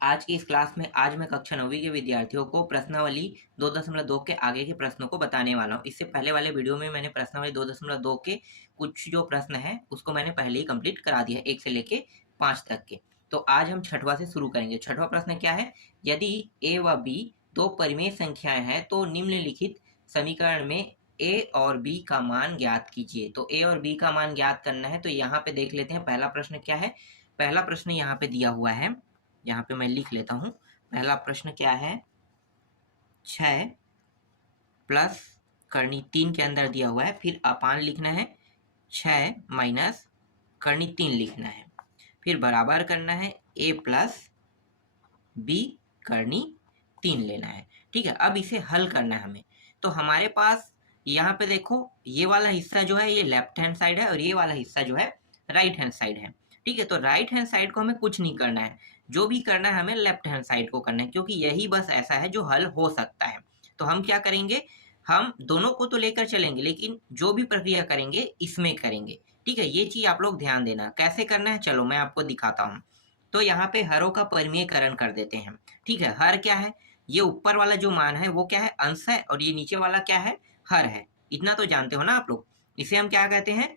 आज की इस क्लास में आज मैं कक्षा 9वीं के विद्यार्थियों को प्रश्नावली 2.2 के आगे के प्रश्नों को बताने वाला हूँ। इससे पहले वाले वीडियो में मैंने प्रश्नावली 2.2 के कुछ जो प्रश्न हैं उसको मैंने पहले ही कंप्लीट करा दिया है 1 से लेके 5 तक के। तो आज हम छठवां से शुरू करेंगे। छठवां प्रश्न क्या है? यदि ए व बी दो परिमेय संख्याएं हैं तो निम्नलिखित समीकरण में ए और बी का मान ज्ञात कीजिए। तो ए और बी का मान ज्ञात करना है, तो यहाँ पे देख लेते हैं पहला प्रश्न क्या है। पहला प्रश्न यहाँ पे दिया हुआ है, यहाँ पे मैं लिख लेता हूँ। पहला प्रश्न क्या है? 6 प्लस करनी 3 के अंदर दिया हुआ है, फिर अपान लिखना है, 6 माइनस करनी 3 लिखना है, फिर बराबर करना है a प्लस बी करनी 3 लेना है। ठीक है, अब इसे हल करना है हमें। तो हमारे पास यहाँ पे देखो, ये वाला हिस्सा जो है ये लेफ्ट हैंड साइड है और ये वाला हिस्सा जो है राइट हैंड साइड है। ठीक है, तो राइट हैंड साइड को हमें कुछ नहीं करना है, जो भी करना है हमें लेफ्ट हैंड साइड को करना है, क्योंकि यही बस ऐसा है जो हल हो सकता है। तो हम क्या करेंगे, हम दोनों को तो लेकर चलेंगे, लेकिन जो भी प्रक्रिया करेंगे इसमें करेंगे। ठीक है, ये चीज आप लोग ध्यान देना। कैसे करना है चलो मैं आपको दिखाता हूँ। तो यहाँ पे हरों का परिमेयकरण कर देते हैं। ठीक है, हर क्या है? ये ऊपर वाला जो मान है वो क्या है? अंश है, और ये नीचे वाला क्या है? हर है। इतना तो जानते हो ना आप लोग। इसे हम क्या कहते हैं?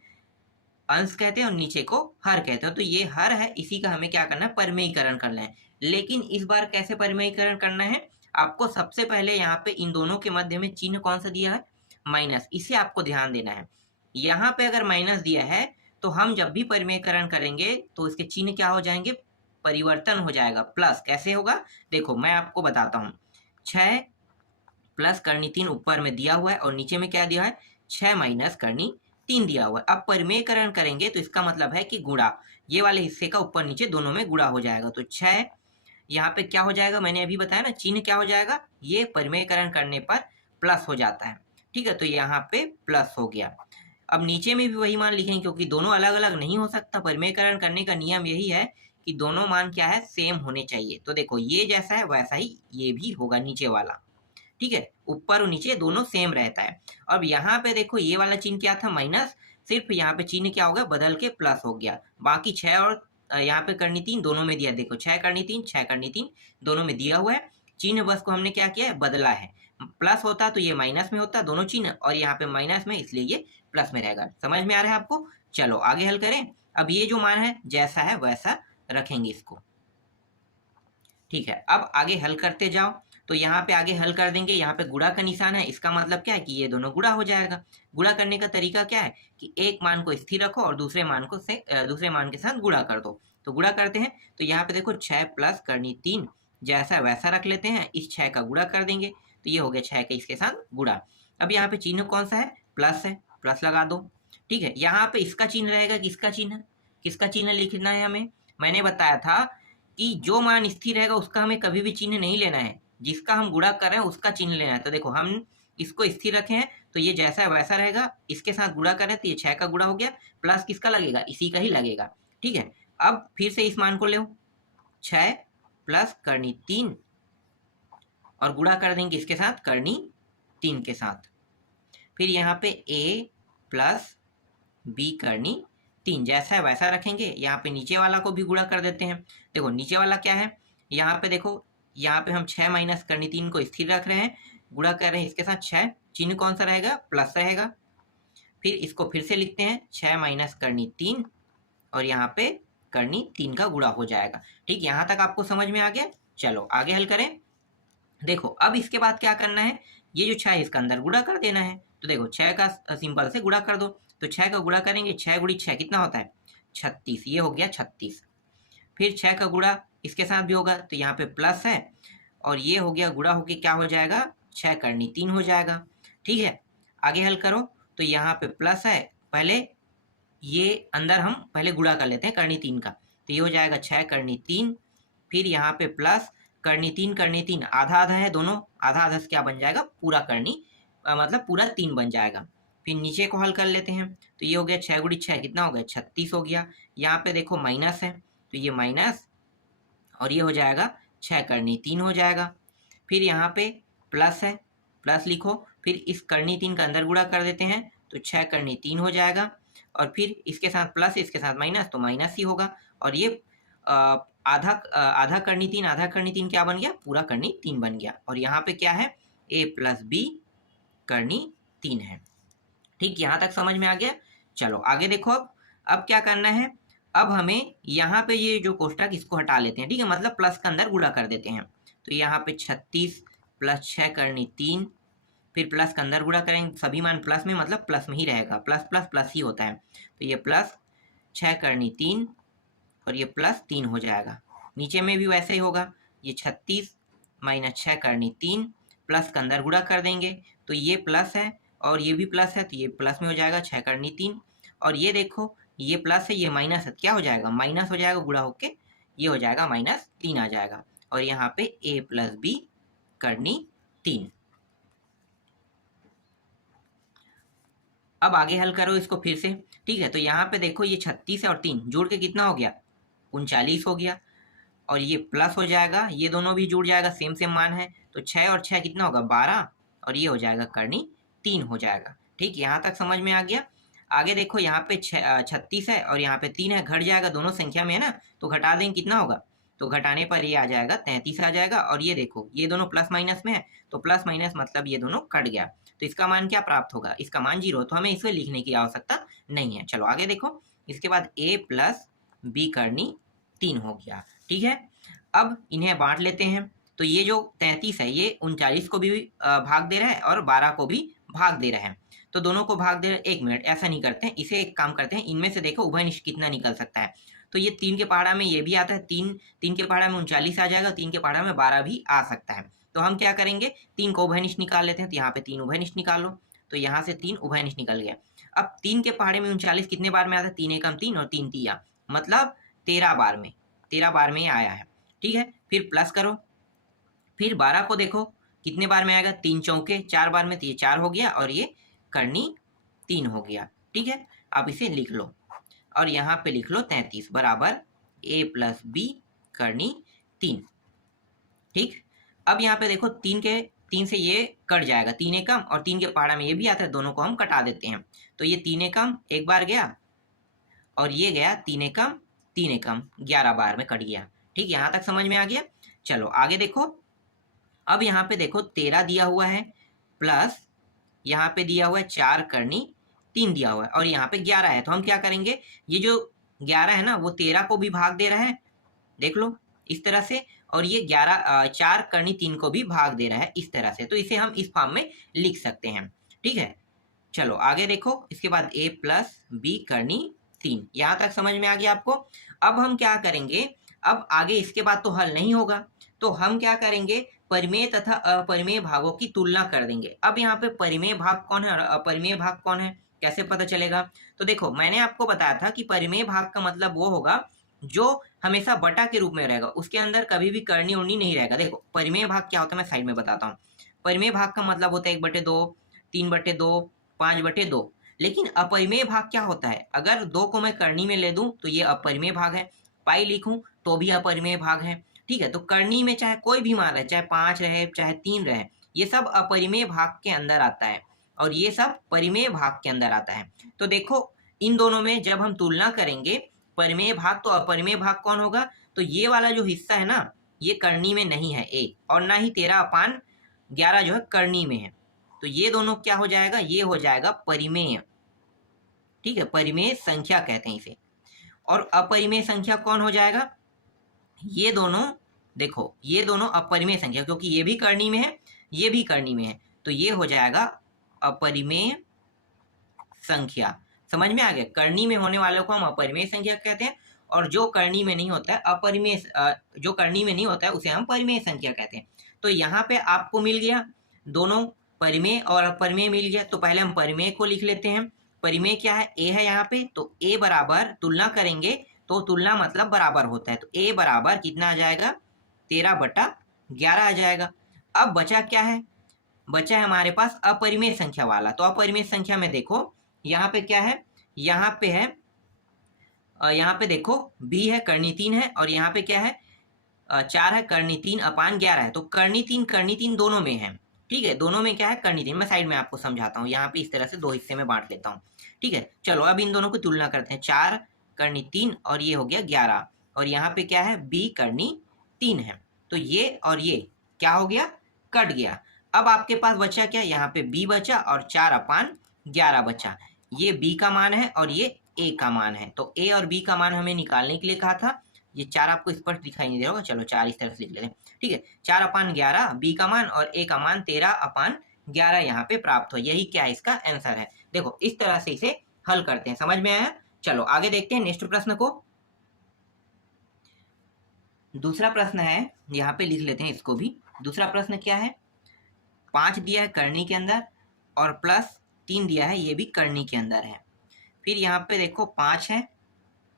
अंश कहते हैं, और नीचे को हर कहते हैं। तो ये हर है, इसी का हमें क्या करना है? परिमेयीकरण करना है। लेकिन इस बार कैसे परिमेयीकरण करना है? आपको सबसे पहले यहाँ पे इन दोनों के मध्य में चिन्ह कौन सा दिया है? माइनस। इसे आपको ध्यान देना है। यहाँ पे अगर माइनस दिया है तो हम जब भी परिमेयीकरण करेंगे तो इसके चिन्ह क्या हो जाएंगे? परिवर्तन हो जाएगा। प्लस कैसे होगा? देखो मैं आपको बताता हूँ। 6 प्लस करनी 3 ऊपर में दिया हुआ है और नीचे में क्या दिया है? 6 माइनस करनी 3 दिया हुआ है। अब परिमेयकरण करेंगे तो इसका मतलब है कि गुणा, ये वाले हिस्से का ऊपर नीचे दोनों में गुणा हो जाएगा। तो 6 यहाँ पे क्या हो जाएगा? मैंने अभी बताया ना, चिन्ह क्या हो जाएगा? ये परिमेयकरण करने पर प्लस हो जाता है। ठीक है, तो यहाँ पे प्लस हो गया। अब नीचे में भी वही मान लिखेंगे, क्योंकि दोनों अलग अलग नहीं हो सकता। परिमेयकरण करने का नियम यही है कि दोनों मान क्या है? सेम होने चाहिए। तो देखो ये जैसा है वैसा ही ये भी होगा, नीचे वाला। ठीक है, ऊपर और नीचे दोनों सेम रहता है। अब यहाँ पे देखो ये वाला चिन्ह क्या था? माइनस। सिर्फ यहाँ पे चिन्ह क्या हो गया? बदल के प्लस हो गया। बाकी 6 और यहाँ पे करनी 3 दोनों में दिया। देखो 6 करनी 3, 6 करनी 3 दोनों में दिया हुआ है। चिन्ह बस को हमने क्या किया है? बदला है। प्लस होता तो ये माइनस में होता दोनों चिन्ह, और यहाँ पे माइनस में, इसलिए ये प्लस में रहेगा। समझ में आ रहा है आपको? चलो आगे हल करें। अब ये जो मान है जैसा है वैसा रखेंगे इसको। ठीक है, अब आगे हल करते जाओ। तो यहाँ पे आगे हल कर देंगे, यहाँ पे गुणा का निशान है, इसका मतलब क्या है कि ये दोनों गुणा हो जाएगा। गुणा करने का तरीका क्या है कि एक मान को स्थिर रखो और दूसरे मान को दूसरे मान के साथ गुणा कर दो। तो गुणा करते हैं, तो यहाँ पे देखो 6 प्लस करनी 3 जैसा वैसा रख लेते हैं। इस 6 का गुणा कर देंगे तो ये हो गया 6 का इसके साथ गुणा। अब यहाँ पे चिन्ह कौन सा है? प्लस है, प्लस लगा दो। ठीक है, यहाँ पे इसका चिन्ह रहेगा, किसका चिन्ह? किसका चिन्ह लिखना है हमें? मैंने बताया था कि जो मान स्थिर रहेगा उसका हमें कभी भी चिन्ह नहीं लेना है, जिसका हम गुणा कर रहे हैं उसका चिन्ह लेना है। तो देखो हम इसको स्थिर रखे हैं तो ये जैसा है वैसा रहेगा। इसके साथ गुणा करें तो ये 6 का गुणा हो गया, प्लस किसका लगेगा? इसी का ही लगेगा। ठीक है, अब फिर से इस मान को ले, 6 प्लस करनी 3 और गुणा कर देंगे इसके साथ करनी 3 के साथ। फिर यहाँ पे a प्लस बी करनी 3 जैसा है वैसा रखेंगे। यहाँ पे नीचे वाला को भी गुणा कर देते हैं। देखो नीचे वाला क्या है? यहाँ पे देखो, यहाँ पे हम 6 माइनस करनी 3 को स्थिर रख रहे हैं, गुणा कर रहे हैं इसके साथ 6। चिन्ह कौन सा रहेगा? प्लस रहेगा। फिर इसको फिर से लिखते हैं, 6 माइनस करनी 3 और यहाँ पे करनी 3 का गुणा हो जाएगा। ठीक, यहाँ तक आपको समझ में आ गया? चलो आगे हल करें। देखो अब इसके बाद क्या करना है? ये जो 6 है इसका अंदर गुणा कर देना है। तो देखो 6 का सिंपल से गुणा कर दो। तो 6 का गुणा करेंगे, 6 गुणी 6 कितना होता है? 36। ये हो गया 36। फिर 6 का गुणा इसके साथ भी होगा तो यहाँ पे प्लस है, और ये हो गया गुणा होके क्या हो जाएगा? 6 करनी 3 हो जाएगा। ठीक है, आगे हल करो। तो यहाँ पे प्लस है, पहले ये अंदर हम पहले गुणा कर लेते हैं करनी 3 का। तो ये हो जाएगा 6 करनी 3, फिर यहाँ पे प्लस करनी 3 आधा आधा है दोनों, आधा आधा से क्या बन जाएगा? पूरा करनी मतलब पूरा 3 बन जाएगा। फिर नीचे को हल कर लेते हैं। तो ये हो गया 6 गुणी 6 कितना हो गया? 36 हो गया। यहाँ पे देखो माइनस है तो ये माइनस, और ये हो जाएगा 6 करनी 3 हो जाएगा। फिर यहाँ पे प्लस है, प्लस लिखो। फिर इस करनी 3 का अंदर गुणा कर देते हैं तो 6 करनी 3 हो जाएगा, और फिर इसके साथ प्लस इसके साथ माइनस तो माइनस ही होगा। और ये आधा करनी 3 क्या बन गया, पूरा करनी 3 बन गया। और यहाँ पे क्या है, a प्लस बी करनी 3 है। ठीक, यहाँ तक समझ में आ गया। चलो आगे देखो, अब क्या करना है, अब हमें यहाँ पे ये जो कोष्टक इसको हटा लेते हैं। ठीक है, मतलब प्लस के अंदर गुणा कर देते हैं। तो यहाँ पे 36 प्लस 6 करनी 3, फिर प्लस के अंदर गुणा करेंगे, सभी मान प्लस में मतलब प्लस में ही रहेगा, प्लस प्लस प्लस ही होता है। तो ये प्लस 6 करनी 3 और ये प्लस 3 हो जाएगा। नीचे में भी वैसे ही होगा, ये 36 माइनस 6 करनी 3, प्लस के अंदर गुणा कर देंगे तो ये प्लस है और ये भी प्लस है, तो ये प्लस में हो जाएगा 6 करनी 3। और ये देखो, ये प्लस है ये माइनस है, क्या हो जाएगा, माइनस हो जाएगा गुणा होके, ये हो जाएगा -3 आ जाएगा। और यहाँ पे a प्लस बी करनी 3। अब आगे हल करो इसको फिर से। ठीक है, तो यहाँ पे देखो, ये 36 है और 3 जोड़ के कितना हो गया, 39 हो गया। और ये प्लस हो जाएगा, ये दोनों भी जुड़ जाएगा, सेम सेम मान है, तो 6 और 6 कितना होगा, 12, और ये हो जाएगा करनी 3 हो जाएगा। ठीक, यहाँ तक समझ में आ गया। आगे देखो, यहाँ पे 36 है और यहाँ पे 3 है, घट जाएगा, दोनों संख्या में है ना, तो घटा देंगे, कितना होगा, तो घटाने पर ये आ जाएगा 33 आ जाएगा। और ये देखो, ये दोनों प्लस माइनस में है, तो प्लस माइनस मतलब ये दोनों कट गया, तो इसका मान क्या प्राप्त होगा, इसका मान 0, तो हमें इसे लिखने की आवश्यकता नहीं है। चलो आगे देखो, इसके बाद a प्लस बी करनी 3 हो गया। ठीक है, अब इन्हें बांट लेते हैं। तो ये जो 33 है ये 39 को भी भाग दे रहा है और 12 को भी भाग दे रहा है, तो दोनों को भाग दे रहे हैं। 1 मिनट, ऐसा नहीं करते हैं, इसे एक काम करते हैं, इनमें से देखो उभयनिष्ठ कितना निकल सकता है। तो ये 3 के पहाड़ा में ये भी आता है, 3 के पहाड़ा में 39 आ जाएगा, 3 के पहाड़ा में 12 भी आ सकता है। तो हम क्या करेंगे, 3 को उभयनिष्ठ निकाल लेते हैं, तो यहाँ पे 3 उभयनिष्ठ निकालो, तो यहाँ से 3 उभयनिष्ठ निकल गया। अब 3 के पहाड़े में 39 कितने बार में आता है, 3 एकम 3 और 3 तिया, मतलब 13 बार में आया है। ठीक है, फिर प्लस करो, फिर 12 को देखो कितने बार में आएगा, 3 चौके 4 बार में, तो ये 4 हो गया और ये करनी 3 हो गया। ठीक है, अब इसे लिख लो और यहाँ पे लिख लो 33 बराबर a प्लस बी करनी 3। ठीक, अब यहाँ पे देखो 3 से ये कट जाएगा, 3 एकम और 3 के पहाड़ा में ये भी आता है, दोनों को हम कटा देते हैं। तो ये 3 एकम एक बार गया और ये गया 3 एकम 11 बार में कट गया। ठीक, यहाँ तक समझ में आ गया। चलो आगे देखो, अब यहाँ पे देखो 13 दिया हुआ है, प्लस यहाँ पे दिया हुआ है 4 करनी 3 दिया हुआ है, और यहाँ पे 11 है। तो हम क्या करेंगे, ये जो 11 है ना वो 13 को भी भाग दे रहा है, देख लो इस तरह से, और ये 4 करनी 3 को भी भाग दे रहा है इस तरह से। तो इसे हम इस फॉर्म में लिख सकते हैं। ठीक है, चलो आगे देखो, इसके बाद a प्लस बी करनी 3, यहाँ तक समझ में आ गया आपको। अब हम क्या करेंगे, अब आगे इसके बाद तो हल नहीं होगा, तो हम क्या करेंगे, परिमेय तथा अपरिमेय भागों की तुलना कर देंगे। अब यहाँ पे परिमेय भाग कौन है और अपरिमेय भाग कौन है, कैसे पता चलेगा। तो देखो, मैंने आपको बताया था कि परिमेय भाग का मतलब वो होगा जो हमेशा बटा के रूप में रहेगा, उसके अंदर कभी भी करनी उड़नी नहीं रहेगा। देखो परिमेय भाग क्या होता है, मैं साइड में बताता हूँ। परिमेय भाग का मतलब होता है 1/2, 3/2, 5/2। लेकिन अपरिमेय भाग क्या होता है, अगर 2 को मैं करनी में ले दूं तो ये अपरिमेय भाग है, पाई लिखूं तो भी अपरिमेय भाग है। ठीक है, तो करनी में चाहे कोई भी मान रहे, चाहे 5 रहे चाहे 3 रहे, ये सब अपरिमेय भाग के अंदर आता है और ये सब परिमेय भाग के अंदर आता है। तो देखो, इन दोनों में जब हम तुलना करेंगे, परिमेय भाग तो अपरिमेय भाग कौन होगा, तो ये वाला जो हिस्सा है ना ये करनी में नहीं है a, और ना ही 13/11 जो है करनी में है। तो ये दोनों क्या हो जाएगा, ये हो जाएगा परिमेय। ठीक है, परिमेय संख्या कहते हैं इसे। और अपरिमेय संख्या कौन हो जाएगा, ये दोनों, देखो ये दोनों अपरिमेय संख्या, क्योंकि ये भी करनी में है ये भी करनी में है, तो ये हो जाएगा अपरिमेय संख्या। समझ में आ गया, करनी में होने वालों को हम अपरिमेय संख्या कहते हैं, और जो करनी में नहीं होता है अपरिमेय, जो करनी में नहीं होता है उसे हम परिमेय संख्या कहते हैं। तो यहाँ पे आपको मिल गया, दोनों परिमेय और अपरिमेय मिल गया। तो पहले हम परिमेय को लिख लेते हैं। परिमेय क्या है, a है यहाँ पे, तो a बराबर, तुलना करेंगे तो तुलना मतलब बराबर होता है, तो a बराबर कितना आ जाएगा, 13/11 आ जाएगा। अब बचा क्या है, बचा है हमारे पास अपरिमेय संख्या वाला। तो अपरिमेय संख्या में देखो यहाँ पे क्या है, यहाँ पे है, यहाँ पे देखो b है, करनी 3 है, और यहाँ पे क्या है, 4 है, करनी 3/11 है। तो करनी 3 दोनों में है। ठीक है, दोनों में क्या है, करनी 3। मैं साइड में आपको समझाता हूँ, यहाँ पे इस तरह से 2 हिस्से में बांट लेता हूँ। ठीक है, चलो अब इन दोनों की तुलना करते हैं, 4 करनी 3 और ये हो गया 11। और यहाँ पे क्या है, b करनी 3 है। तो ये और ये क्या हो गया, कट गया। अब आपके पास बचा क्या, यहाँ पे b बचा और 4/11 बचा। ये b का मान है और ये a का मान है। तो a और b का मान हमें निकालने के लिए कहा था। ये 4 आपको स्पष्ट दिखाई नहीं दे रहा होगा, चलो 4 इस तरह से लिख लेते हैं। ठीक है, 4/11 b का मान और a का मान 13/11 यहाँ पे प्राप्त हो। यही क्या है, इसका आंसर है। देखो इस तरह से इसे हल करते हैं। समझ में आया? चलो आगे देखते हैं नेक्स्ट प्रश्न को। दूसरा प्रश्न है, यहाँ पे लिख लेते हैं इसको भी। दूसरा प्रश्न क्या है, 5 दिया है करनी के अंदर और प्लस 3 दिया है, ये भी करनी के अंदर है। फिर यहाँ पे देखो 5 है,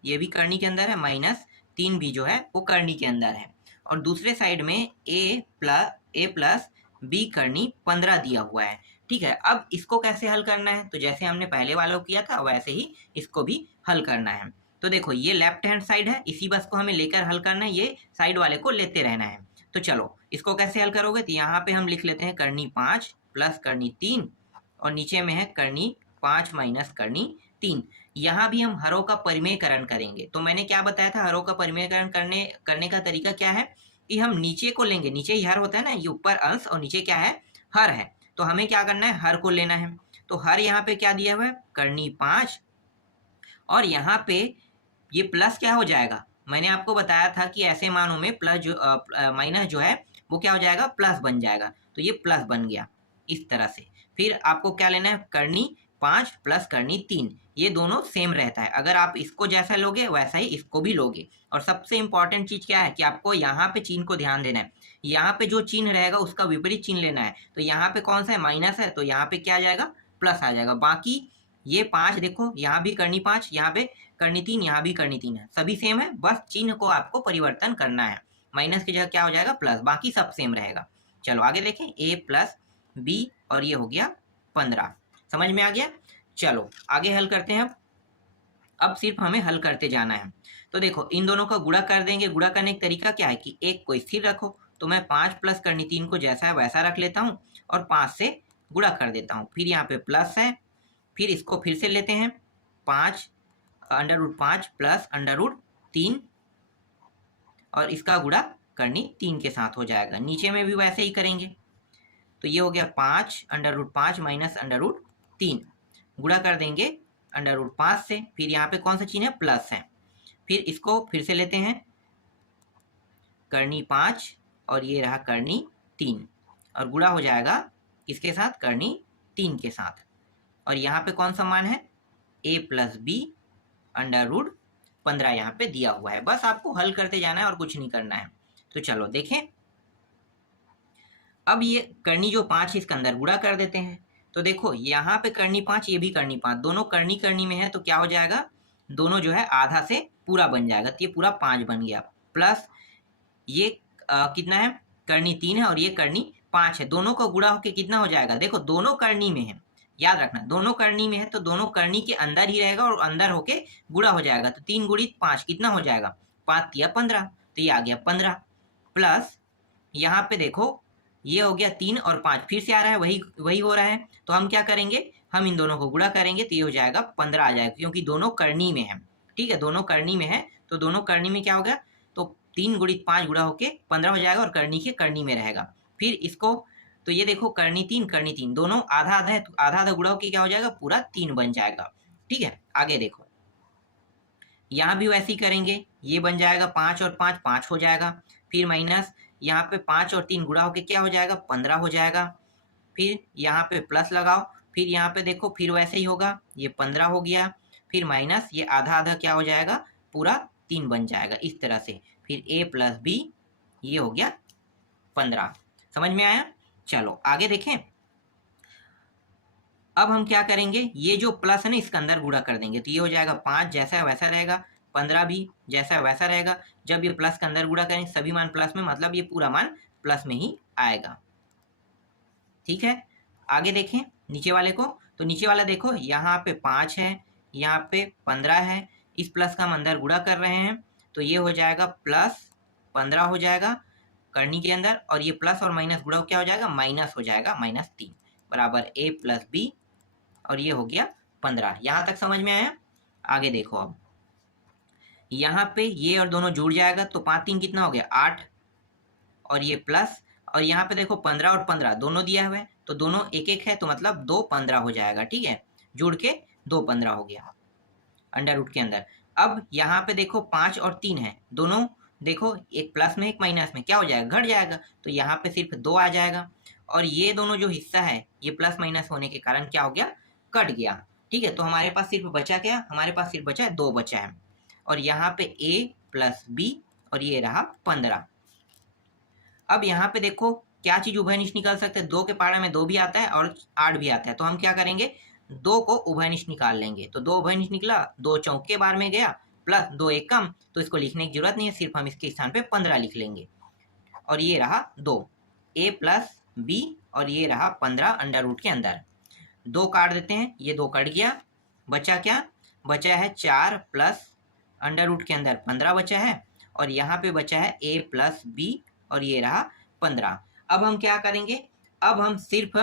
ये भी करनी के अंदर है, माइनस 3 भी जो है वो करनी के अंदर है। और दूसरे साइड में a प्लस b करनी 15 दिया हुआ है। ठीक है, अब इसको कैसे हल करना है, तो जैसे हमने पहले वालों किया था वैसे ही इसको भी हल करना है। तो देखो ये लेफ्ट हैंड साइड है, इसी बस को हमें लेकर हल करना है, ये साइड वाले को लेते रहना है। तो चलो इसको कैसे हल करोगे, तो यहाँ पे हम लिख लेते हैं करनी 5 प्लस करनी 3 और नीचे में है करनी 5 माइनस करनी 3। यहाँ भी हम हरों का परिमेयकरण करेंगे। तो मैंने क्या बताया था, हरों का परिमेयकरण करने का तरीका क्या है कि हम नीचे को लेंगे, नीचे ही हर होता है ना, ये ऊपर अंश और नीचे क्या है, हर है। तो हमें क्या करना है, हर को लेना है। तो हर यहाँ पे क्या दिया हुआ है, करनी 5 और यहाँ पे ये प्लस क्या हो जाएगा, मैंने आपको बताया था कि ऐसे मानों में प्लस जो माइनस जो है वो क्या हो जाएगा, प्लस बन जाएगा। तो ये प्लस बन गया इस तरह से। फिर आपको क्या लेना है, करनी 5 प्लस करनी 3, ये दोनों सेम रहता है। अगर आप इसको जैसा लोगे वैसा ही इसको भी लोगे। और सबसे इंपॉर्टेंट चीज क्या है कि आपको यहाँ पे चिन्ह को ध्यान देना है। यहाँ पे जो चिन्ह रहेगा उसका विपरीत चिन्ह लेना है। तो यहाँ पे कौन सा है, माइनस है, तो यहाँ पे क्या आ जाएगा, प्लस आ जाएगा। बाकी ये 5 देखो, यहाँ भी करनी 5, यहाँ पे करनी 3, यहाँ भी करनी 3 है, सभी सेम है, बस चिन्ह को आपको परिवर्तन करना है। माइनस की जगह क्या हो जाएगा, प्लस, बाकी सब सेम रहेगा। चलो आगे देखें, a प्लस b और ये हो गया 15। समझ में आ गया? चलो आगे हल करते हैं। अब सिर्फ हमें हल करते जाना है। तो देखो इन दोनों का गुणा कर देंगे। गुणा करने का तरीका क्या है कि एक को स्थिर रखो। तो मैं 5 प्लस करनी 3 को जैसा है वैसा रख लेता हूँ और 5 से गुणा कर देता हूँ। फिर यहाँ पे प्लस है, फिर इसको फिर से लेते हैं, 5 √5 प्लस √3 और इसका गुणा करनी 3 के साथ हो जाएगा। नीचे में भी वैसे ही करेंगे। तो ये हो गया 5 √5 माइनस √3, गुणा कर देंगे √5 से। फिर यहाँ पे कौन सा चिन्ह है, प्लस है। फिर इसको फिर से लेते हैं, करनी 5 और ये रहा करनी 3 और गुणा हो जाएगा किसके साथ, करनी 3 के साथ। और यहाँ पे कौन सा मान है, a प्लस b √15 यहाँ पे दिया हुआ है। बस आपको हल करते जाना है और कुछ नहीं करना है। तो चलो देखें, अब ये करनी जो 5 इसके अंदर गुणा कर देते हैं। तो देखो यहाँ पे करनी 5, ये भी करनी 5, दोनों करनी करनी में है, तो क्या हो जाएगा, दोनों जो है आधा से पूरा बन जाएगा। तो ये पूरा 5 बन गया, प्लस ये कितना है, करनी 3 है और ये करनी 5 है। दोनों का गुणा होके कितना हो जाएगा, देखो दोनों करनी में है, याद रखना दोनों करनी में है, तो दोनों करनी के अंदर ही रहेगा और अंदर होके गुणा हो जाएगा। तो 3 गुणित 5 कितना हो जाएगा, 5 या 15, तो ये आ गया 15। प्लस यहाँ पे देखो ये हो गया 3 और 5 फिर से आ रहा है, वही हो रहा है। तो हम क्या करेंगे, हम इन दोनों को गुणा करेंगे, तो ये हो जाएगा 15 आ जाएगा, क्योंकि दोनों करनी में है। ठीक है, दोनों करनी में है, तो दोनों करनी में क्या हो गया, तो 3 गुणित 5 गुणा होके 15 हो जाएगा और करनी के करनी में रहेगा। फिर इसको, तो ये देखो करनी 3 दोनों आधा आधा है, तो आधा आधा गुणा होके क्या हो जाएगा, पूरा 3 बन जाएगा। ठीक है, आगे देखो यहाँ भी वैसे ही करेंगे, ये बन जाएगा 5 और 5 5 हो जाएगा। फिर माइनस यहाँ पे 5 और 3 गुणा होके क्या हो जाएगा, 15 हो जाएगा। फिर यहाँ पे प्लस लगाओ, फिर यहाँ पे देखो फिर वैसे ही होगा, ये 15 हो गया। फिर माइनस ये आधा आधा क्या हो जाएगा, पूरा 3 बन जाएगा इस तरह से। फिर a प्लस b, ये हो गया 15। समझ में आया? चलो आगे देखें। अब हम क्या करेंगे, ये जो प्लस है ना इसके अंदर गुणा कर देंगे, तो ये हो जाएगा 5 जैसा है वैसा रहेगा, 15 भी जैसा है वैसा रहेगा। जब ये प्लस के अंदर गुणा करेंगे सभी मान प्लस में, मतलब ये पूरा मान प्लस में ही आएगा। ठीक है, आगे देखें नीचे वाले को। तो नीचे वाला देखो यहाँ पे 5 है, यहाँ पे 15 है, इस प्लस का हम अंदर गुणा कर रहे हैं, तो ये हो जाएगा प्लस 15 हो जाएगा करनी के अंदर, और ये प्लस और माइनस गुणा क्या हो जाएगा, माइनस हो जाएगा, -3 बराबर a प्लस b और ये हो गया 15। यहाँ तक समझ में आया? आगे देखो, अब यहाँ पे ये और दोनों जुड़ जाएगा तो 5 3 कितना हो गया 8, और ये प्लस, और यहाँ पे देखो 15 और 15 दोनों दिया हुआ है तो दोनों एक एक है तो मतलब 2 15 हो जाएगा। ठीक है, जुड़ के 2 15 हो गया अंडर रूट के अंदर। अब यहाँ पे देखो 5 और 3 है, दोनों देखो एक प्लस में एक माइनस में, क्या हो जाएगा घट जाएगा, तो यहाँ पे सिर्फ 2 आ जाएगा। और ये दोनों जो हिस्सा है ये प्लस माइनस होने के कारण क्या हो गया, कट गया। ठीक है, तो हमारे पास सिर्फ बचा क्या, हमारे पास सिर्फ बचा है 2 बचा है। और यहाँ पे a प्लस b और ये रहा 15। अब यहाँ पे देखो क्या चीज उभयनिष्ठ निकाल सकते हैं, 2 के पारा में 2 भी आता है और 8 भी आता है, तो हम क्या करेंगे 2 को उभयनिष्ठ निकाल लेंगे। तो 2 उभयनिष्ठ निकला, 2 चौके बार में गया, प्लस 2 एक कम, तो इसको लिखने की जरूरत नहीं है, सिर्फ हम इसके स्थान पे 15 लिख लेंगे। और ये रहा 2 a प्लस b और ये रहा 15 अंडर रूट के अंदर। 2 काट देते हैं, ये 2 कट गया, बचा क्या, बचा है 4 प्लस अंडर रूट के अंदर 15 बचा है, और यहाँ पे बचा है a प्लस b और ये रहा 15। अब हम क्या करेंगे, अब हम सिर्फ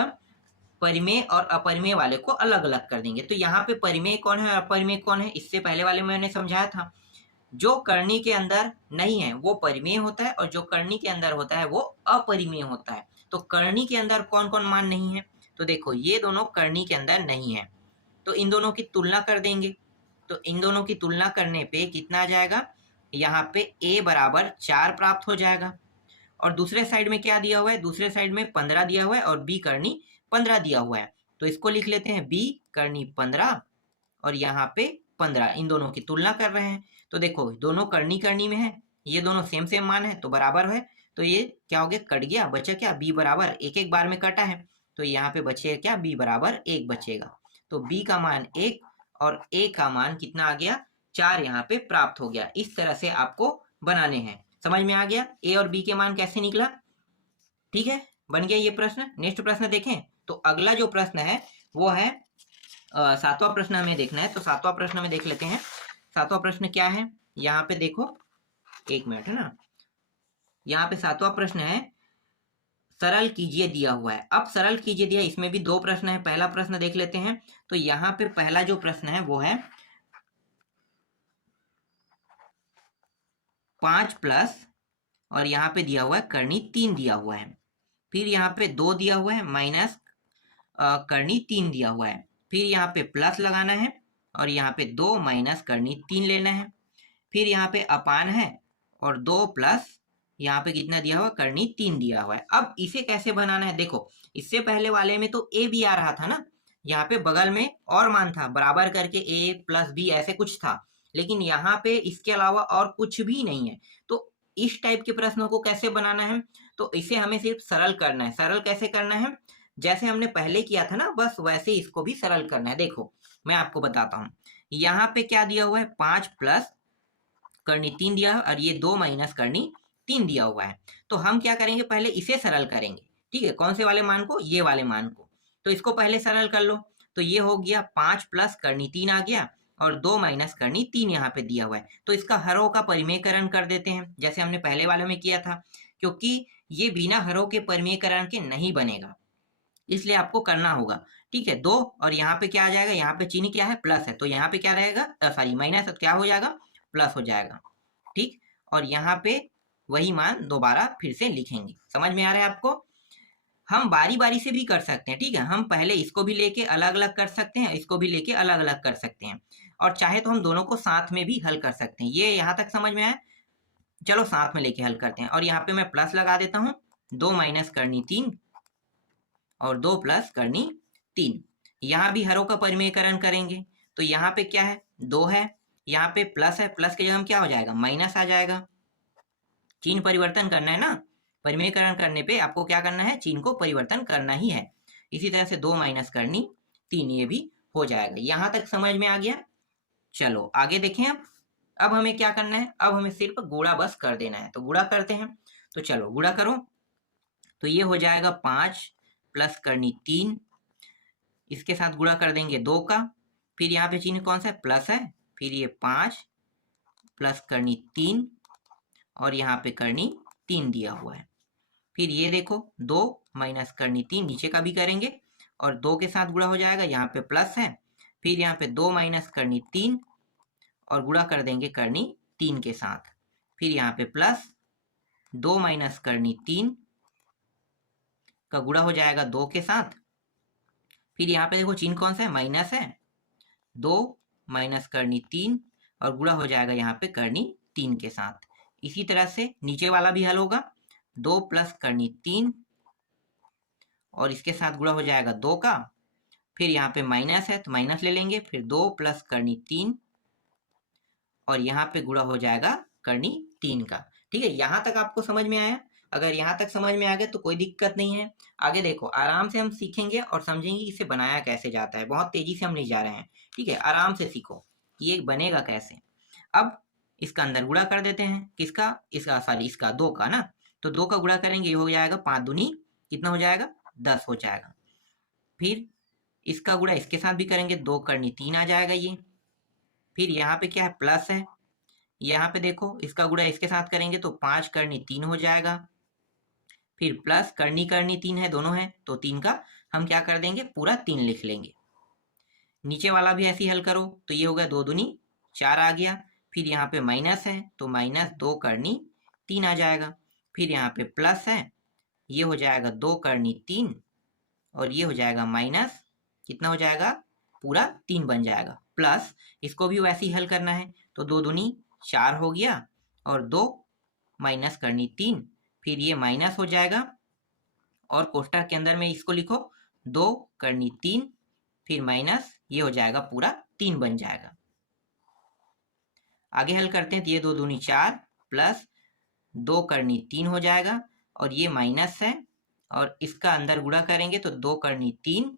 परिमेय और अपरिमेय वाले को अलग अलग कर देंगे। तो यहाँ पे परिमेय कौन है और अपरिमेय कौन है, इससे पहले वाले में मैंने समझाया था। जो करनी के अंदर नहीं है वो परिमेय होता है और जो करनी के अंदर होता है वो अपरिमेय होता है। तो करनी के अंदर कौन कौन मान नहीं है, तो देखो ये दोनों करनी के अंदर नहीं है, तो इन दोनों की तुलना कर देंगे। तो इन दोनों की तुलना करने पे कितना आ जाएगा, यहाँ पे a बराबर 4 प्राप्त हो जाएगा। और दूसरे साइड में क्या दिया हुआ है, दूसरे साइड में 15 दिया हुआ है और b करनी 15 दिया हुआ है, तो इसको लिख लेते हैं b करनी 15 और यहाँ पे 15, इन दोनों की तुलना कर रहे हैं। तो देखो दोनों करनी करनी में है, ये दोनों सेम सेम मान है तो बराबर है, तो ये क्या हो गया कट गया, बचा क्या b बराबर एक एक बार में कटा है, तो यहाँ पे बचेगा क्या b बराबर 1 बचेगा। तो b का मान 1 और a का मान कितना आ गया 4 यहाँ पे प्राप्त हो गया। इस तरह से आपको बनाने हैं, समझ में आ गया a और b के मान कैसे निकला। ठीक है, बन गया ये प्रश्न। नेक्स्ट प्रश्न देखें, तो अगला जो प्रश्न है वो है 7वां प्रश्न हमें देखना है। तो 7वां प्रश्न में देख लेते हैं, 7वां प्रश्न क्या है, यहाँ पे देखो 1 मिनट है ना, यहाँ पे 7वां प्रश्न है सरल कीजिए दिया हुआ है। अब सरल कीजिए दिया, इसमें भी 2 प्रश्न है। पहला प्रश्न देख लेते हैं, तो यहाँ पे पहला जो प्रश्न है वो है 5 प्लस और यहाँ पे दिया हुआ है करनी 3 दिया हुआ है, फिर यहाँ पे 2 दिया हुआ है माइनस करनी 3 दिया हुआ है, फिर यहाँ पे प्लस लगाना है और यहाँ पे 2 माइनस करनी 3 लेना है, फिर यहाँ पे अपान है और 2 प्लस यहाँ पे कितना दिया हुआ करनी 3 दिया हुआ है। अब इसे कैसे बनाना है, देखो इससे पहले वाले में तो a भी आ रहा था ना, यहाँ पे बगल में और मान था बराबर करके a प्लस b ऐसे कुछ था, लेकिन यहाँ पे इसके अलावा और कुछ भी नहीं है। तो इस टाइप के प्रश्नों को कैसे बनाना है, तो इसे हमें सिर्फ सरल करना है। सरल कैसे करना है, जैसे हमने पहले किया था ना बस वैसे इसको भी सरल करना है। देखो मैं आपको बताता हूँ, यहाँ पे क्या दिया हुआ है 5 प्लस करनी 3 दिया है और ये 2 माइनस करनी 3 दिया हुआ है। तो हम क्या करेंगे पहले इसे सरल करेंगे। ठीक है, कौन से वाले मान को, ये वाले मान को, तो इसको पहले सरल कर लो। तो ये हो गया 5 प्लस करनी 3 आ गया और 2 माइनस करनी 3 यहाँ पे दिया हुआ है। तो इसका हरों का परिमेयकरण कर देते हैं जैसे हमने पहले वाले में किया था, क्योंकि ये बिना हरों के परिमेयकरण के नहीं बनेगा, इसलिए आपको करना होगा। ठीक है, 2 और यहाँ पे क्या आ जाएगा, यहाँ पे चिन्ह क्या है प्लस है, तो यहाँ पे क्या रहेगा सॉरी माइनस, क्या हो जाएगा प्लस हो जाएगा। ठीक, और यहाँ पे वही मान दोबारा फिर से लिखेंगे। समझ में आ रहा है आपको, हम बारी बारी से भी कर सकते हैं। ठीक है, हम पहले इसको भी लेके अलग अलग कर सकते हैं, इसको भी लेके अलग अलग कर सकते हैं, और चाहे तो हम दोनों को साथ में भी हल कर सकते हैं। ये यहाँ तक समझ में आया, चलो साथ में लेके हल करते हैं। और यहाँ पे मैं प्लस लगा देता हूँ, 2 माइनस करनी 3 और 2 प्लस करनी 3। यहाँ भी हरों का परिमेयकरण करेंगे, तो यहाँ पे क्या है 2 है, यहाँ पे प्लस है, प्लस के जगह क्या हो जाएगा माइनस आ जाएगा। चिन्ह परिवर्तन करना है ना, परिमेयकरण करने पे आपको क्या करना है, चिन्ह को परिवर्तन करना ही है। इसी तरह से 2 माइनस करनी 3 ये भी हो जाएगा। यहाँ तक समझ में आ गया। चलो आगे देखें। अब हमें क्या करना है, अब हमें सिर्फ गुणा बस कर देना है, तो गुणा करते हैं। तो चलो गुणा करो, तो ये हो जाएगा 5 प्लस करनी 3, इसके साथ गुणा कर देंगे 2 का, फिर यहाँ पे चिन्ह कौन सा है प्लस है, फिर ये 5 प्लस करनी 3 और यहाँ पे करनी 3 दिया हुआ है। फिर ये देखो 2 माइनस करनी 3 नीचे का भी करेंगे और 2 के साथ गुणा हो जाएगा, यहाँ पे प्लस है, फिर यहाँ पे 2 माइनस करनी 3 और गुणा कर देंगे करनी 3 के साथ, फिर यहाँ पे प्लस 2 माइनस करनी 3 का गुणा हो जाएगा 2 के साथ, फिर यहाँ पे देखो चिन्ह कौन सा है, माइनस है, 2 माइनस करनी 3 और गुणा हो जाएगा यहाँ पे करनी 3 के साथ। इसी तरह से नीचे वाला भी हल होगा, 2 प्लस करनी 3 और इसके साथ गुणा हो जाएगा 2 का, फिर यहाँ पे माइनस है तो माइनस ले लेंगे, फिर 2 प्लस करनी 3 और यहाँ पे गुणा हो जाएगा करनी 3 का। ठीक है, यहाँ तक आपको समझ में आया? अगर यहाँ तक समझ में आ गया तो कोई दिक्कत नहीं है। आगे देखो, आराम से हम सीखेंगे और समझेंगे कि इसे बनाया कैसे जाता है। बहुत तेजी से हम नहीं जा रहे हैं, ठीक है, आराम से सीखो कि ये बनेगा कैसे। अब इसका अंदर गुणा कर देते हैं, किसका, इसका, सॉरी इसका 2 का ना, तो 2 का गुणा करेंगे, ये हो जाएगा 5 दूनी कितना हो जाएगा, 10 हो जाएगा। फिर इसका गुणा इसके साथ भी करेंगे, 2 करनी 3 आ जाएगा ये। फिर यहाँ पे क्या है, प्लस है, यहाँ पे देखो इसका गुणा इसके साथ करेंगे तो 5 करनी 3 हो जाएगा। फिर प्लस करनी 3 है, दोनों है तो 3 का हम क्या कर देंगे, पूरा 3 लिख लेंगे। नीचे वाला भी ऐसे ही हल करो तो ये हो गया 2 दूनी 4 आ गया। फिर यहाँ पे माइनस है तो माइनस 2 करनी 3 आ जाएगा। फिर यहाँ पे प्लस है, ये हो जाएगा 2 करनी 3 और ये हो जाएगा माइनस कितना हो जाएगा, पूरा 3 बन जाएगा। प्लस इसको भी वैसे ही हल करना है तो 2 दूनी 4 हो गया और 2 माइनस करनी 3, फिर ये माइनस हो जाएगा और कोष्ठक के अंदर में इसको लिखो 2 करनी 3, फिर माइनस ये हो जाएगा पूरा 3 बन जाएगा। आगे हल करते हैं तो ये 2 दूनी 4 प्लस 2 करनी 3 हो जाएगा और ये माइनस है और इसका अंदर गुणा करेंगे तो 2 करनी 3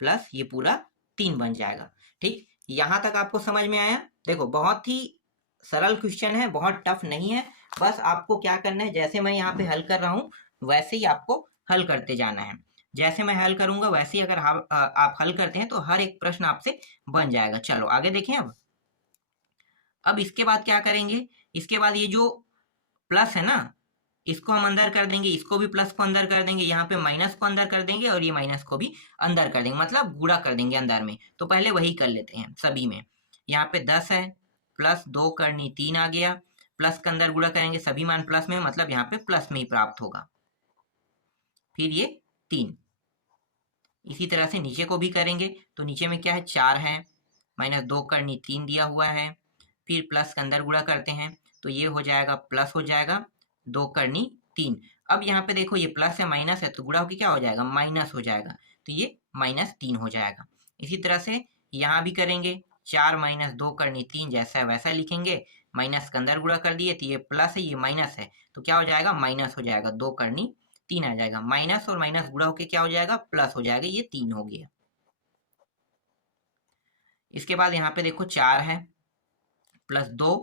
प्लस ये पूरा 3 बन जाएगा। ठीक, यहाँ तक आपको समझ में आया? देखो बहुत ही सरल क्वेश्चन है, बहुत टफ नहीं है। बस आपको क्या करना है, जैसे मैं यहाँ पे हल कर रहा हूँ वैसे ही आपको हल करते जाना है। जैसे मैं हल करूंगा वैसे ही अगर आप हल करते हैं तो हर एक प्रश्न आपसे बन जाएगा। चलो आगे देखें। अब इसके बाद क्या करेंगे, इसके बाद ये जो प्लस है ना, इसको हम अंदर कर देंगे, इसको भी प्लस को अंदर कर देंगे, यहाँ पे माइनस को अंदर कर देंगे और ये माइनस को भी अंदर कर देंगे, मतलब गुणा कर देंगे अंदर में। तो पहले वही कर लेते हैं सभी में। यहाँ पे 10 है प्लस 2 करनी 3 आ गया, प्लस के अंदर गुणा करेंगे, सभी मान प्लस में, मतलब यहाँ पे प्लस में ही प्राप्त होगा। फिर ये 3, इसी तरह से नीचे को भी करेंगे तो नीचे में क्या है, 4 है, माइनस 2 करनी 3 दिया हुआ है, फिर प्लस के अंदर गुणा करते हैं तो ये हो जाएगा प्लस हो जाएगा 2 करनी 3। अब यहाँ पे देखो ये प्लस है माइनस है तो गुणा होकर क्या हो जाएगा, माइनस हो जाएगा, तो ये -3 हो जाएगा। इसी तरह से यहाँ भी करेंगे, 4 माइनस 2 करनी 3 जैसा है वैसा लिखेंगे, माइनस के अंदर गुणा कर दिए तो ये प्लस है ये माइनस है तो क्या हो जाएगा, माइनस हो जाएगा, 2 करनी 3 आ जाएगा, माइनस और माइनस गुणा होकर क्या हो जाएगा, प्लस हो जाएगा, ये 3 हो गया। इसके बाद यहाँ पे देखो 4 है प्लस 2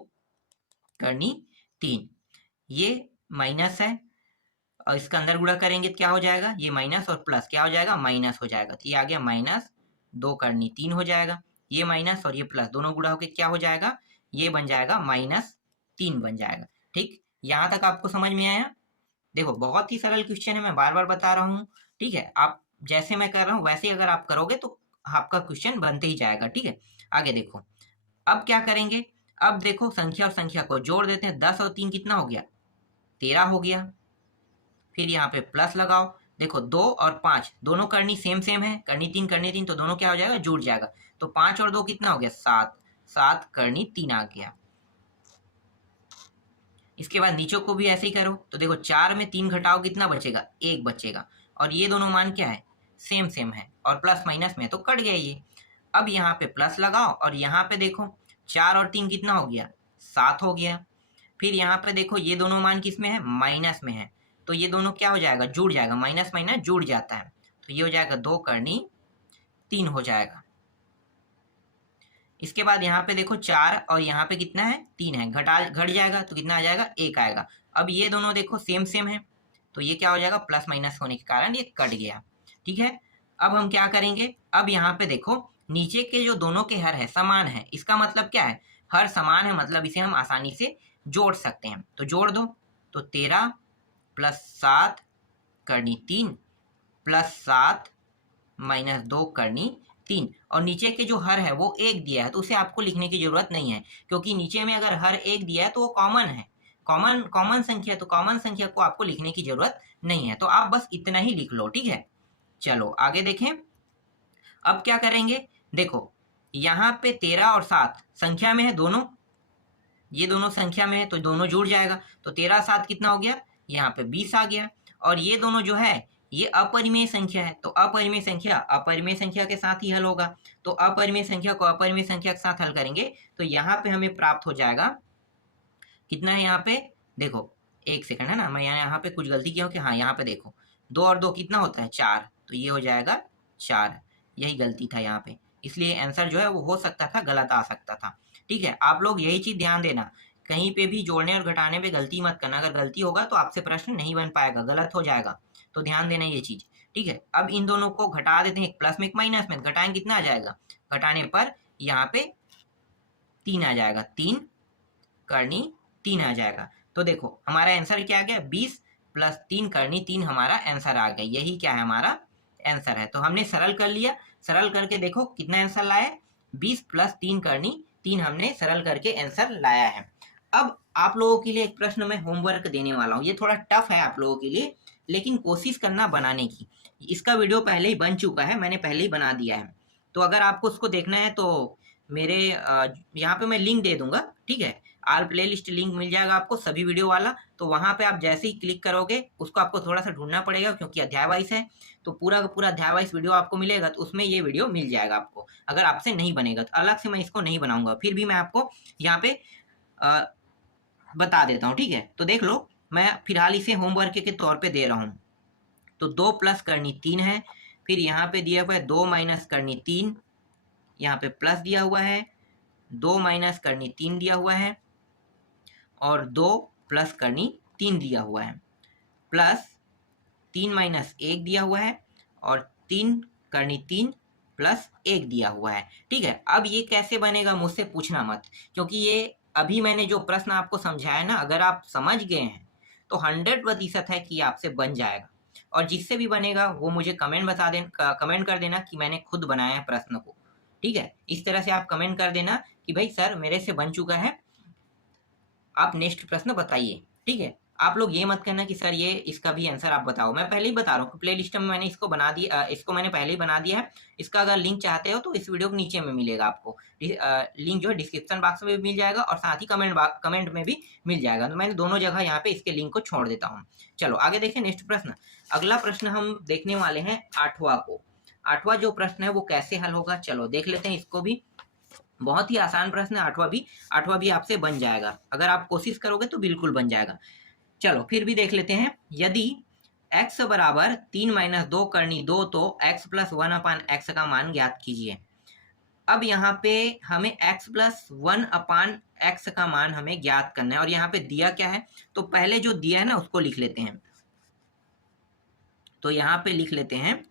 करनी 3, ये माइनस है और इसका अंदर गुणा करेंगे तो क्या हो जाएगा, ये माइनस और प्लस क्या हो जाएगा, माइनस हो जाएगा, तो ये आ गया -2 करनी 3 हो जाएगा, ये माइनस और ये प्लस दोनों गुणा होकर क्या हो जाएगा, ये बन जाएगा -3 बन जाएगा। ठीक, यहाँ तक आपको समझ में आया? देखो बहुत ही सरल क्वेश्चन है, मैं बार बार बता रहा हूँ। ठीक है, आप जैसे मैं कर रहा हूँ वैसे ही अगर आप करोगे तो आपका क्वेश्चन बनते ही जाएगा। ठीक है, आगे देखो। अब क्या करेंगे, अब देखो संख्या और संख्या को जोड़ देते हैं, 10 और 3 कितना हो गया, 13 हो गया। फिर यहाँ पे प्लस लगाओ, देखो 2 और 5 दोनों करनी सेम है, करनी 3 तो दोनों क्या हो जाएगा, जुड़ जाएगा, तो 5 और 2 कितना हो गया, 7, 7 करनी 3 आ गया। इसके बाद नीचों को भी ऐसे ही करो तो देखो 4 में 3 घटाओ कितना बचेगा, 1 बचेगा, और ये दोनों मान क्या है, सेम है, और प्लस माइनस में तो कट गया ये। अब यहाँ पे प्लस लगाओ और यहाँ पे देखो 4 और 3 कितना हो गया, 7 हो गया। फिर यहाँ पे देखो ये दोनों मान किस में है, माइनस में है, तो ये दोनों क्या हो जाएगा, जुड़ जाएगा, माइनस माइनस जुड़ जाता है, तो ये हो जाएगा 2 करनी 3 हो जाएगा। इसके बाद यहाँ पे देखो 4 और यहाँ पे कितना है, 3 है, घट जाएगा तो कितना आ जाएगा, 1 आएगा। अब ये दोनों देखो सेम है तो ये क्या हो जाएगा, प्लस माइनस होने के कारण ये कट गया। ठीक है, अब हम क्या करेंगे, अब यहाँ पे देखो नीचे के जो दोनों के हर है समान है, इसका मतलब क्या है, हर समान है, मतलब इसे हम आसानी से जोड़ सकते हैं, तो जोड़ दो, तो 13 प्लस 7 करनी 3 प्लस 7 -2 करनी 3 और नीचे के जो हर है वो 1 दिया है, तो उसे आपको लिखने की जरूरत नहीं है, क्योंकि नीचे में अगर हर 1 दिया है तो वो कॉमन है, कॉमन संख्या, तो कॉमन संख्या को आपको लिखने की जरूरत नहीं है, तो आप बस इतना ही लिख लो, ठीक है। चलो आगे देखें। अब क्या करेंगे, देखो यहाँ पे 13 और 7 संख्या में है दोनों, ये दोनों संख्या में है तो दोनों जुड़ जाएगा, तो 13 7 कितना हो गया, यहाँ पे 20 आ गया। और ये दोनों जो है ये अपरिमेय संख्या है, तो अपरिमेय संख्या के साथ ही हल होगा, तो अपरिमेय संख्या को अपरिमेय संख्या के साथ हल करेंगे तो यहाँ पे हमें प्राप्त हो जाएगा कितना है, यहाँ पे देखो 1 सेकंड है ना, मैं यहाँ पे कुछ गलती किया हूँ कि हाँ यहाँ पे देखो 2 और 2 कितना होता है 4, तो ये हो जाएगा 4, यही गलती था यहाँ पे, इसलिए आंसर जो है वो हो सकता था गलत आ सकता था, ठीक है। आप लोग यही चीज ध्यान देना, कहीं पे भी जोड़ने और घटाने पे गलती मत करना, अगर गलती होगा तो आपसे प्रश्न नहीं बन पाएगा, गलत हो जाएगा, तो ध्यान देना ये चीज, ठीक है। अब इन दोनों को घटा देते हैं, एक प्लस में एक माइनस में, घटाएंगे कितना आ जाएगा, घटाने पर यहाँ पे 3 आ जाएगा, 3 करनी 3 आ जाएगा, तो देखो हमारा आंसर क्या आ गया, 20 प्लस 3 करनी 3 हमारा आंसर आ गया, यही क्या है हमारा आंसर है। तो हमने सरल कर लिया, सरल करके देखो कितना आंसर लाया, 20 प्लस 3 करनी 3 हमने सरल करके आंसर लाया है। अब आप लोगों के लिए एक प्रश्न मैं होमवर्क देने वाला हूँ, ये थोड़ा टफ है आप लोगों के लिए, लेकिन कोशिश करना बनाने की। इसका वीडियो पहले ही बन चुका है, मैंने पहले ही बना दिया है, तो अगर आपको उसको देखना है तो मेरे यहाँ पे मैं लिंक दे दूंगा, ठीक है, आल प्लेलिस्ट लिंक मिल जाएगा आपको सभी वीडियो वाला, तो वहाँ पे आप जैसे ही क्लिक करोगे उसको आपको थोड़ा सा ढूंढना पड़ेगा क्योंकि अध्याय वाइज है, तो पूरा का पूरा अध्याय वाइज वीडियो आपको मिलेगा, तो उसमें ये वीडियो मिल जाएगा आपको। अगर आपसे नहीं बनेगा तो अलग से मैं इसको नहीं बनाऊंगा, फिर भी मैं आपको यहाँ पे बता देता हूँ, ठीक है। तो देख लो, मैं फिलहाल इसे होमवर्क के तौर पे दे रहा हूँ। तो 2 प्लस करनी 3 है, फिर यहाँ पे दिया हुआ है 2 माइनस करनी 3, यहाँ पे प्लस दिया हुआ है, 2 माइनस करनी 3 दिया हुआ है, और 2 प्लस करनी 3 दिया हुआ है, प्लस 3 माइनस 1 दिया हुआ है, और 3 करनी 3 प्लस 1 दिया हुआ है, ठीक है। अब ये कैसे बनेगा मुझसे पूछना मत, क्योंकि ये अभी मैंने जो प्रश्न आपको समझाया ना, अगर आप समझ गए हैं तो 100% है कि आपसे बन जाएगा, और जिससे भी बनेगा वो मुझे कमेंट कर देना कि मैंने खुद बनाया है प्रश्न को, ठीक है। इस तरह से आप कमेंट कर देना कि भाई सर मेरे से बन चुका है, आप नेक्स्ट प्रश्न बताइए, ठीक है। आप लोग ये मत करना कि सर ये इसका भी आंसर आप बताओ, मैं पहले ही बता रहा हूँ, प्ले लिस्ट में मैंने इसको बना दिया, इसको मैंने पहले ही बना दिया है, इसका अगर लिंक चाहते हो तो इस वीडियो के नीचे में मिलेगा आपको, लिंक जो है डिस्क्रिप्शन बॉक्स में भी मिल जाएगा और साथ ही कमेंट में भी मिल जाएगा, तो मैंने दोनों जगह यहाँ पे इसके लिंक को छोड़ देता हूँ। चलो आगे देखें नेक्स्ट प्रश्न। अगला प्रश्न हम देखने वाले हैं 8वां को। 8वां जो प्रश्न है वो कैसे हल होगा, चलो देख लेते हैं इसको भी। बहुत ही आसान प्रश्न है, 8वां भी आपसे बन जाएगा, अगर आप कोशिश करोगे तो बिल्कुल बन जाएगा। चलो फिर भी देख लेते हैं। यदि x बराबर 3 माइनस 2 करनी 2, तो x प्लस 1 अपान एक्स का मान ज्ञात कीजिए। अब यहाँ पे हमें x प्लस 1 अपान एक्स का मान हमें ज्ञात करना है, और यहाँ पे दिया क्या है, तो पहले जो दिया है ना उसको लिख लेते हैं। तो यहाँ पे लिख लेते हैं,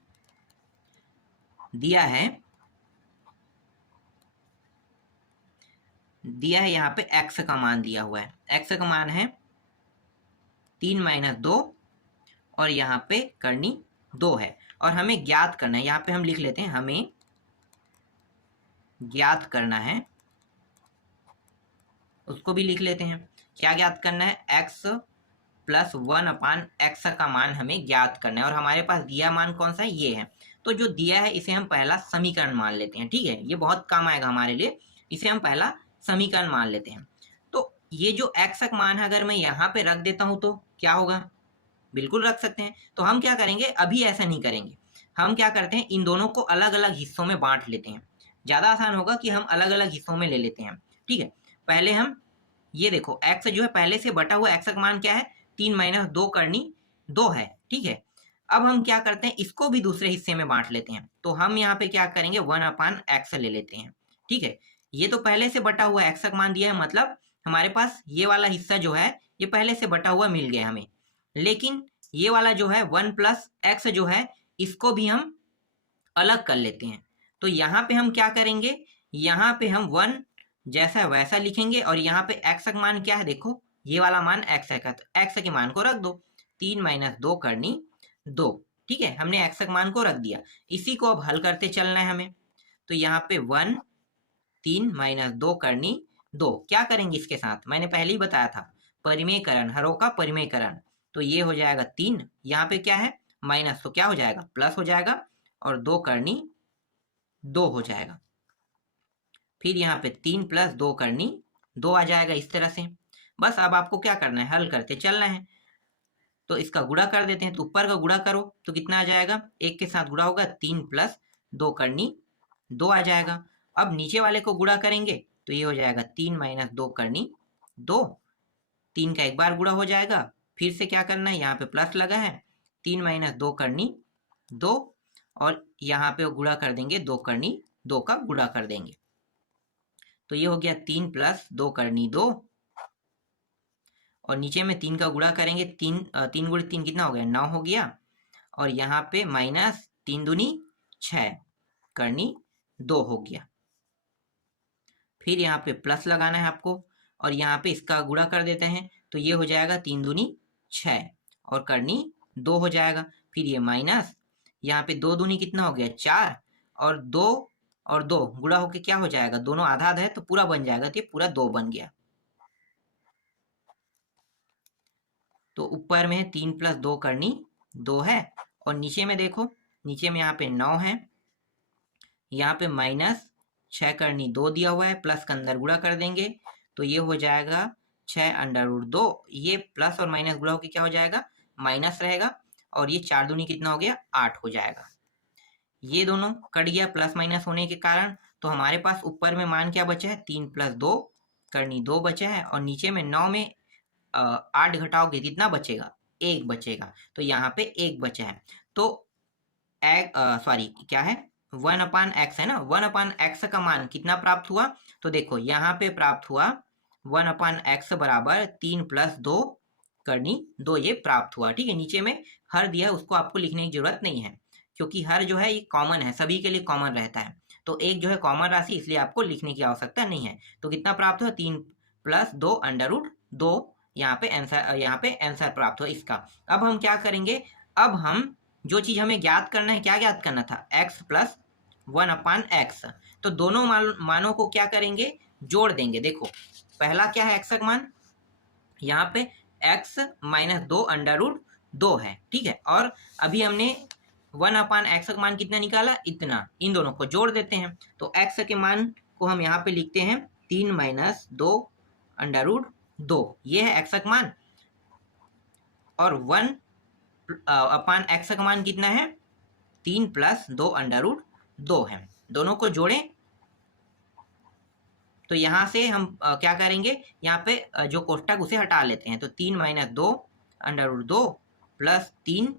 दिया है यहाँ पे x का मान दिया हुआ है, x का मान है 3 माइनस 2, और यहाँ पे करनी 2 है, और हमें ज्ञात करना है, यहाँ पे हम लिख लेते हैं हमें ज्ञात करना है, उसको भी लिख लेते हैं। क्या ज्ञात करना है, x प्लस 1 अपान एक्स का मान हमें ज्ञात करना है, और हमारे पास दिया मान कौन सा है, ये है। तो जो दिया है इसे हम पहला समीकरण मान लेते हैं, ठीक है, ये बहुत काम आएगा हमारे लिए, इसे हम पहला समीकरण मान लेते हैं। तो ये जो x का मान है अगर मैं यहाँ पे रख देता हूँ तो क्या होगा, बिल्कुल रख सकते हैं। तो हम क्या करेंगे, अभी ऐसा नहीं करेंगे, हम क्या करते हैं इन दोनों को अलग अलग हिस्सों में बांट लेते हैं, ज़्यादा आसान होगा कि हम अलग अलग हिस्सों में ले लेते हैं, ठीक है। पहले हम ये देखो x जो है पहले से बटा हुआ x का मान क्या है, 3 माइनस 2 करनी 2 है, ठीक है। अब हम क्या करते हैं, इसको भी दूसरे हिस्से में बांट लेते हैं, तो हम यहाँ पे क्या करेंगे 1 अपान एक्स ले लेते हैं, ठीक है। ये तो पहले से बटा हुआ x का मान दिया है, मतलब हमारे पास ये वाला हिस्सा जो है ये पहले से बटा हुआ मिल गया हमें, लेकिन ये वाला जो है 1 प्लस एक्स जो है इसको भी हम अलग कर लेते हैं। तो यहाँ पे हम क्या करेंगे, यहाँ पे हम 1 जैसा वैसा लिखेंगे, और यहाँ पे x का मान क्या है, देखो ये वाला मान x है, तो x के मान को रख दो, 3 माइनस 2 करनी 2, ठीक है, हमने x का मान को रख दिया। इसी को अब हल करते चलना है हमें। तो यहाँ पे 1 3 माइनस 2 करनी 2। क्या करेंगे इसके साथ, मैंने पहले ही बताया था परिमेयकरण, हरों का परिमेयकरण। तो ये हो जाएगा 3, यहाँ पे क्या है माइनस, तो क्या हो जाएगा प्लस हो जाएगा, और 2 करनी 2 हो जाएगा। फिर यहाँ पे 3 प्लस 2 करनी 2 आ जाएगा इस तरह से। बस अब आपको क्या करना है, हल करते चलना है। तो इसका गुणा कर देते हैं, तो ऊपर का गुणा करो तो कितना आ जाएगा, 1 के साथ गुणा होगा, 3 प्लस 2 करनी 2 आ जाएगा। अब नीचे वाले को गुणा करेंगे तो ये हो जाएगा 3 माइनस 2 करनी 2। 3 का एक बार गुणा हो जाएगा, फिर से क्या करना है, यहाँ पे प्लस लगा है, 3 माइनस 2 करनी 2, और यहाँ पे गुणा कर देंगे 2 करनी 2 का गुणा कर देंगे। तो ये हो गया 3 प्लस 2 करनी 2, और नीचे में 3 का गुणा करेंगे, 3 गुणे 3 कितना हो गया 9 हो गया, और यहाँ पे माइनस 3 दूनी 6 करनी 2 हो गया। फिर यहाँ पे प्लस लगाना है आपको, और यहाँ पे इसका गुणा कर देते हैं, तो ये हो जाएगा 3 दूनी 6 और करनी 2 हो जाएगा। फिर ये माइनस, यहाँ पे 2 दूनी कितना हो गया 4, और 2 गुणा होके क्या हो जाएगा, दोनों आधा आधा है तो पूरा बन जाएगा, तो ये पूरा 2 बन गया। तो ऊपर में 3 प्लस 2 करनी 2 है, और नीचे में देखो, नीचे में यहाँ पे 9 है, यहाँ पे माइनस 6 करनी 2 दिया हुआ है, प्लस के अंदर गुणा कर देंगे तो ये हो जाएगा 6 अंडर रूट 2। ये प्लस और माइनस गुणा होकर क्या हो जाएगा माइनस रहेगा, और ये 4 दूनी कितना हो गया 8 हो जाएगा। ये दोनों कट गया प्लस माइनस होने के कारण, तो हमारे पास ऊपर में मान क्या बचा है 3 प्लस 2 करनी 2 बचा है, और नीचे में 9 में 8 घटाओगे कितना बचेगा 1 बचेगा, तो यहाँ पे 1 बचा है। तो सॉरी क्या है 1/x है ना, 1/x का मान कितना प्राप्त हुआ, तो देखो यहाँ पे प्राप्त हुआ 1/x बराबर 3 प्लस 2 करनी 2, ये प्राप्त हुआ। ठीक है, नीचे में हर दिया है, उसको आपको लिखने की जरूरत नहीं है, क्योंकि हर जो है ये कॉमन है, सभी के लिए कॉमन रहता है, तो एक जो है कॉमन राशि, इसलिए आपको लिखने की आवश्यकता नहीं है। तो कितना प्राप्त हुआ 3 प्लस 2 अंडर रूट 2, यहाँ पे आंसर प्राप्त हुआ इसका। अब हम क्या करेंगे, अब हम जो चीज हमें ज्ञात करना है, क्या ज्ञात करना था x प्लस 1/x, तो दोनों मानों को क्या करेंगे जोड़ देंगे। देखो पहला क्या है x का मान, यहाँ पे x माइनस 2 अंडर रूट 2 है, ठीक है, और अभी हमने 1/x का मान कितना निकाला इतना, इन दोनों को जोड़ देते हैं, तो x के मान को हम यहाँ पे लिखते हैं 3 माइनस 2 अंडर रूट 2, ये है x का मान, और 1/x का मान कितना है 3 प्लस 2 अंडर रूट 2 है। दोनों को जोड़ें तो यहाँ से हम क्या करेंगे, यहाँ पे जो कोष्टक उसे हटा लेते हैं, तो 3 माइनस 2 अंडर रूट 2 प्लस 3,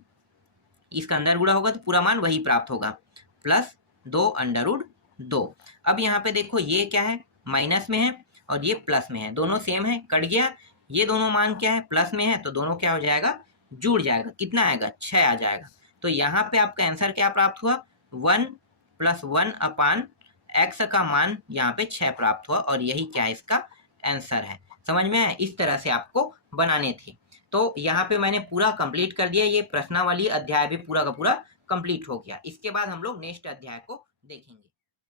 इसका अंदर गुणा होगा तो पूरा मान वही प्राप्त होगा, प्लस 2 अंडर रूट 2। अब यहाँ पे देखो ये क्या है माइनस में है और ये प्लस में है, दोनों सेम है, कट गया, ये दोनों मान क्या है प्लस में है, तो दोनों क्या हो जाएगा जुड़ जाएगा, कितना आएगा 6 आ जाएगा। तो यहाँ पे आपका आंसर क्या प्राप्त हुआ 1 प्लस 1/x का मान यहाँ पे 6 प्राप्त हुआ, और यही क्या है इसका आंसर है। समझ में आया, इस तरह से आपको बनाने थे। तो यहाँ पे मैंने पूरा कंप्लीट कर दिया, ये प्रश्नावली अध्याय भी पूरा का पूरा कंप्लीट हो गया। इसके बाद हम लोग नेक्स्ट अध्याय को देखेंगे।